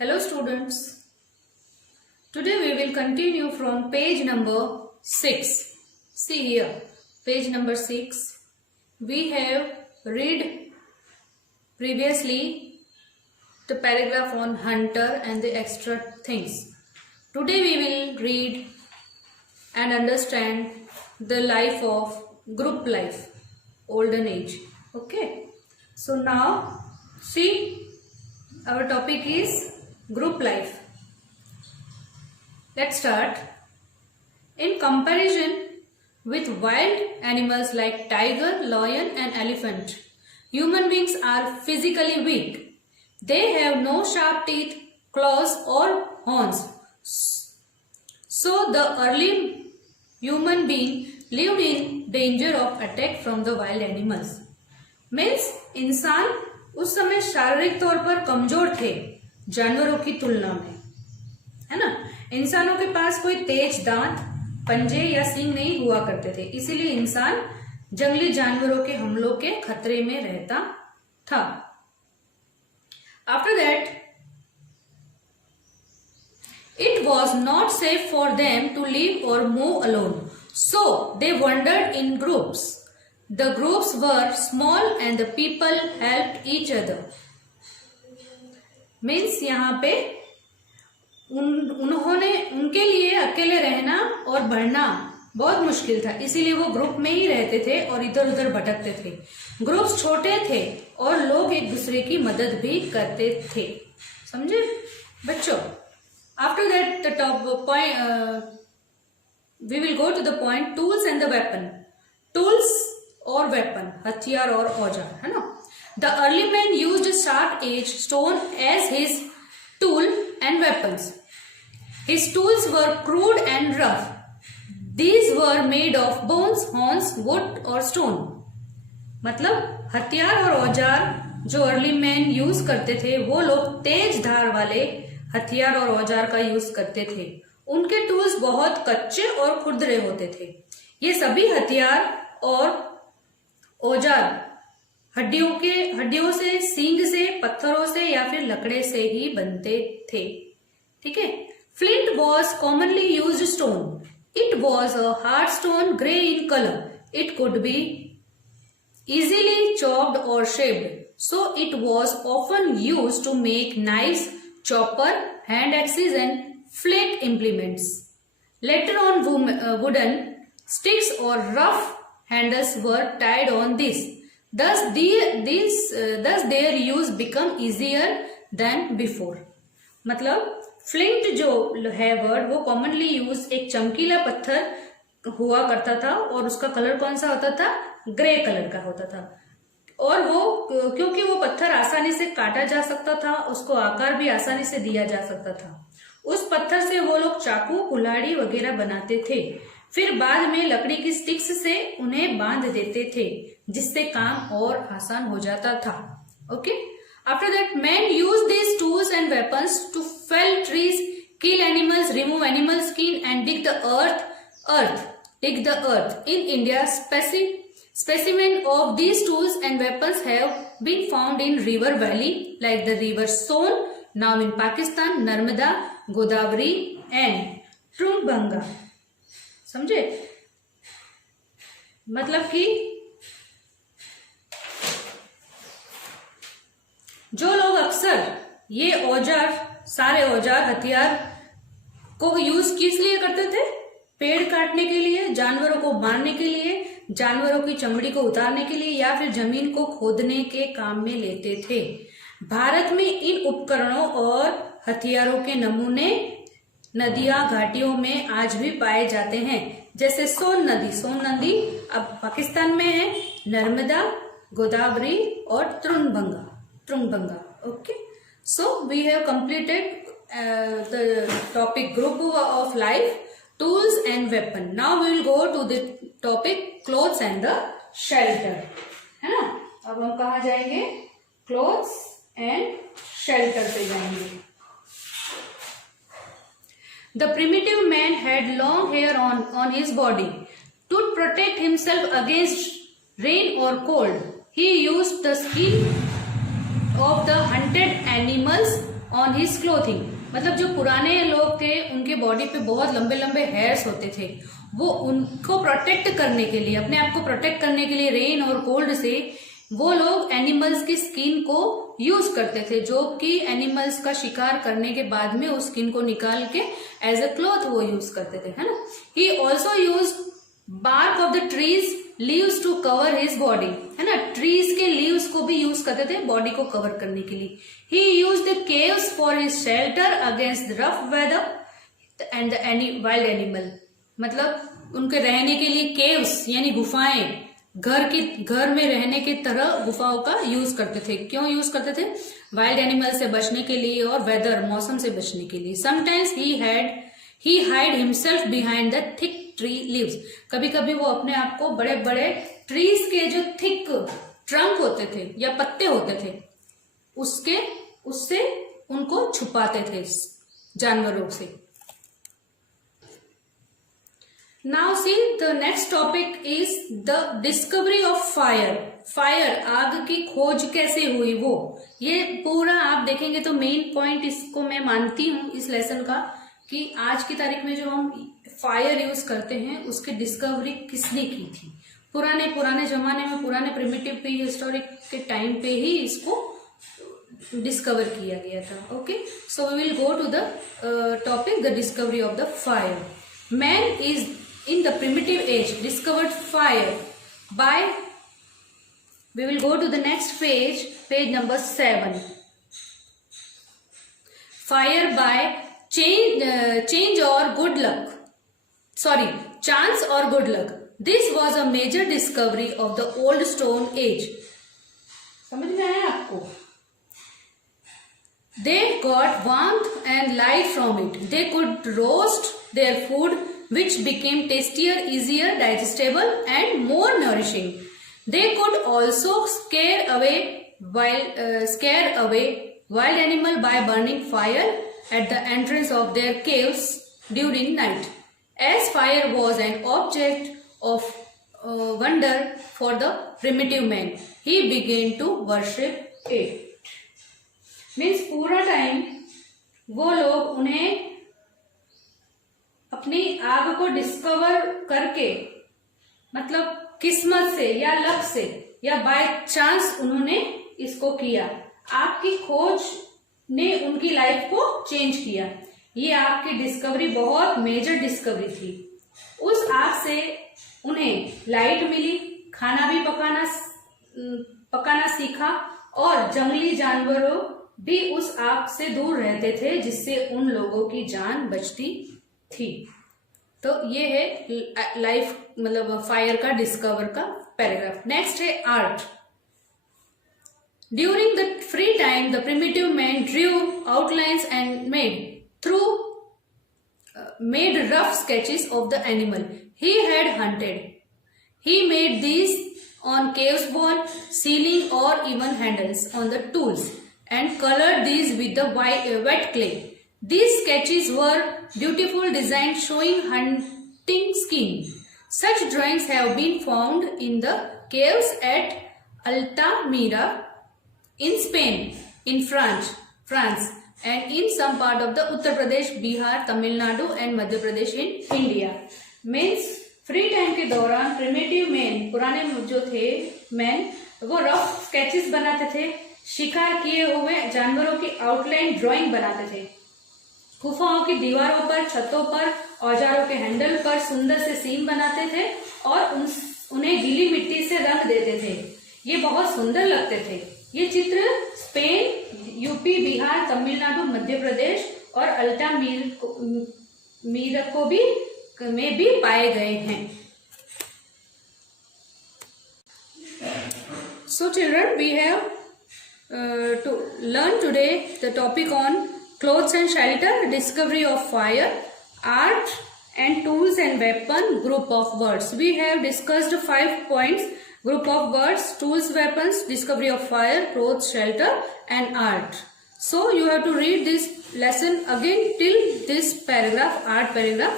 Hello students, today we will continue from page number 6. See here, page number 6. We have read previously the paragraph on hunter and the extra things. Today we will read and understand the life of group life, olden age. Okay, so now see, our topic is group life. Let's start. In comparison with wild animals like tiger, lion and elephant, human beings are physically weak. They have no sharp teeth, claws or horns. So the early human being lived in danger of attack from the wild animals. Means इंसान उस समय शारीरिक तौर पर कमजोर थे जानवरों की तुलना में, है ना। इंसानों के पास कोई तेज दांत, पंजे या सींग नहीं हुआ करते थे, इसीलिए इंसान जंगली जानवरों के हमलों के खतरे में रहता था। After that it was not safe for them to live और move alone, so they wandered in groups. The groups were small and the people helped each other. Means यहाँ पे उनके लिए अकेले रहना और बढ़ना बहुत मुश्किल था, इसीलिए वो ग्रुप में ही रहते थे और इधर उधर भटकते थे. ग्रुप्स छोटे थे और लोग एक दूसरे की मदद भी करते थे. समझे बच्चों? After that the top point we will go to the point tools and the weapon. Tools और वेपन, हथियार और औजार, है ना. The early man used sharp edge stone age his tool and weapons. His tools were crude and rough. These were made of bones, horns, wood और stone. मतलब हथियार और औजार जो अर्ली मैन यूज करते थे, वो लोग तेज धार वाले हथियार और औजार का यूज करते थे. उनके टूल्स बहुत कच्चे और खुरदरे होते थे. ये सभी हथियार और औजार हड्डियों से, सींग से, पत्थरों से या फिर लकड़े से ही बनते थे. ठीक है. Flint was commonly used stone. It was a hard stone, grey in colour. It could be easily chopped or shaped, so it was often used to make knives, chopper, hand axes and flake implements. Later on, wooden sticks or rough handles were tied on this. Thus their use become easier than before. मतलब flint जो है word, वो commonly use एक चमकीला पत्थर हुआ करता था और उसका कलर कौन सा होता था? ग्रे कलर का होता था. और वो क्योंकि वो पत्थर आसानी से काटा जा सकता था, उसको आकार भी आसानी से दिया जा सकता था. उस पत्थर से वो लोग चाकू, कुल्हाड़ी वगैरह बनाते थे. फिर बाद में लकड़ी की स्टिक्स से उन्हें बांध देते थे, जिससे काम और आसान हो जाता था. Okay. After that man use this tools and weapons to fell trees, kill animals, remove animal skin and dig the earth. In India, specimen of these tools and weapons have been found in river valley like the river Son, now in Pakistan, Narmada, Godavari and Trumbanga. समझे? मतलब कि जो लोग अक्सर ये औजार, सारे औजार, हथियार को यूज किस लिए करते थे? पेड़ काटने के लिए, जानवरों को मारने के लिए, जानवरों की चमड़ी को उतारने के लिए या फिर जमीन को खोदने के काम में लेते थे. भारत में इन उपकरणों और हथियारों के नमूने नदियां, घाटियों में आज भी पाए जाते हैं, जैसे सोन नदी अब पाकिस्तान में है, नर्मदा, गोदावरी और त्रुंबंगा. Okay. So we have completed the topic group of life, tools and weapon. Now we will go to the topic clothes and the shelter, है ना. अब हम कहाँ जाएंगे? clothes and shelter पे जाएंगे. The primitive man had long hair on his body. To protect himself against rain or cold, he used the skin of the hunted animals on his clothing. मतलब जो पुराने लोग थे उनके बॉडी पे बहुत लंबे लंबे हेयर्स होते थे, वो उनको प्रोटेक्ट करने के लिए, अपने आप को प्रोटेक्ट करने के लिए रेन और कोल्ड से वो लोग एनिमल्स की स्किन को यूज करते थे, जो कि एनिमल्स का शिकार करने के बाद में उस स्किन को निकाल के एज अ क्लॉथ वो यूज करते थे, है ना। He also use bark of the trees leaves to cover his body, है ना। ट्रीज के लीव्स को भी यूज करते थे बॉडी को कवर करने के लिए। He use the caves for his shelter against the rough weather and the wild animal. मतलब उनके रहने के लिए केव्स यानी गुफाएं, घर में रहने की तरह गुफाओं का यूज करते थे। क्यों यूज करते थे? वाइल्ड एनिमल से बचने के लिए और वेदर मौसम से बचने के लिए। Sometimes he hide himself behind the thick tree leaves. कभी कभी वो अपने आप को बड़े बड़े ट्रीज के जो थिक ट्रंक होते थे या पत्ते होते थे उससे उनको छुपाते थे जानवरों से। Now see the next topic is the discovery of fire. Fire, आग की खोज कैसे हुई वो, ये पूरा आप देखेंगे तो मेन पॉइंट इसको मैं मानती हूँ इस लेसन का कि आज की तारीख में जो हम फायर यूज करते हैं उसकी डिस्कवरी किसने की थी। पुराने जमाने में, पुराने प्रिमिटिव प्री हिस्टोरिक के टाइम पे ही इसको डिस्कवर किया गया था। Okay, so we will go to the topic the discovery of the fire. Man is in the primitive age discovered fire by, we will go to the next page number 7. Fire by chance or good luck. This was a major discovery of the old stone age. समझ में आया आपको? They got warmth and light from it. They could roast their food, which became tastier, easier, digestible and more nourishing. They could also scare away wild animal by burning fire at the entrance of their caves during night. As fire was an object of wonder for the primitive man, he began to worship it. Means पूरा time वो लोग उन्हें अपनी आग को discover करके, मतलब किस्मत से या लक से या बाय चांस उन्होंने इसको किया। आग की खोज ने उनकी लाइफ को चेंज किया। ये आग की डिस्कवरी बहुत मेजर डिस्कवरी थी। उस आग से उन्हें लाइट मिली, खाना भी पकाना सीखा और जंगली जानवरों भी उस आग से दूर रहते थे, जिससे उन लोगों की जान बचती थी। तो ये है लाइफ, मतलब फायर का डिस्कवर का पैराग्राफ। नेक्स्ट है art. During the free time the primitive man Drew outlines and made rough sketches of the animal he had hunted. He made these on caves wall, ceiling or even handles on the tools and colored these with the wet clay. These sketches were beautiful designs showing hunting skill. Such drawings have been found in the caves at Altamira in Spain, in France, and in some part of the Uttar Pradesh, Bihar, Tamil Nadu and Madhya Pradesh in India. Means free time के दौरान primitive man, पुराने जो थे man, वो rough sketches बनाते थे, शिकार किए हुए जानवरों की आउटलाइन ड्राइंग बनाते थे, गुफाओं की दीवारों पर, छतों पर, औजारों के हैंडल पर सुंदर से सीन बनाते थे और उन्हें गीली मिट्टी से रंग देते थे। ये बहुत सुंदर लगते थे। ये चित्र स्पेन, यूपी, बिहार, तमिलनाडु, मध्य प्रदेश और अल्टामीरा में भी पाए गए हैं। So children, we have to learn today the topic on clothes and shelter, discovery of fire, art and tools and weapon, group of words. We have discussed 5 points: group of words, tools, weapons, discovery of fire, clothes, shelter and art. So you have to read this lesson again till this paragraph, art paragraph.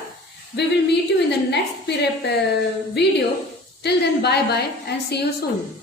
We will meet you in the next video. Till then, bye bye and see you soon.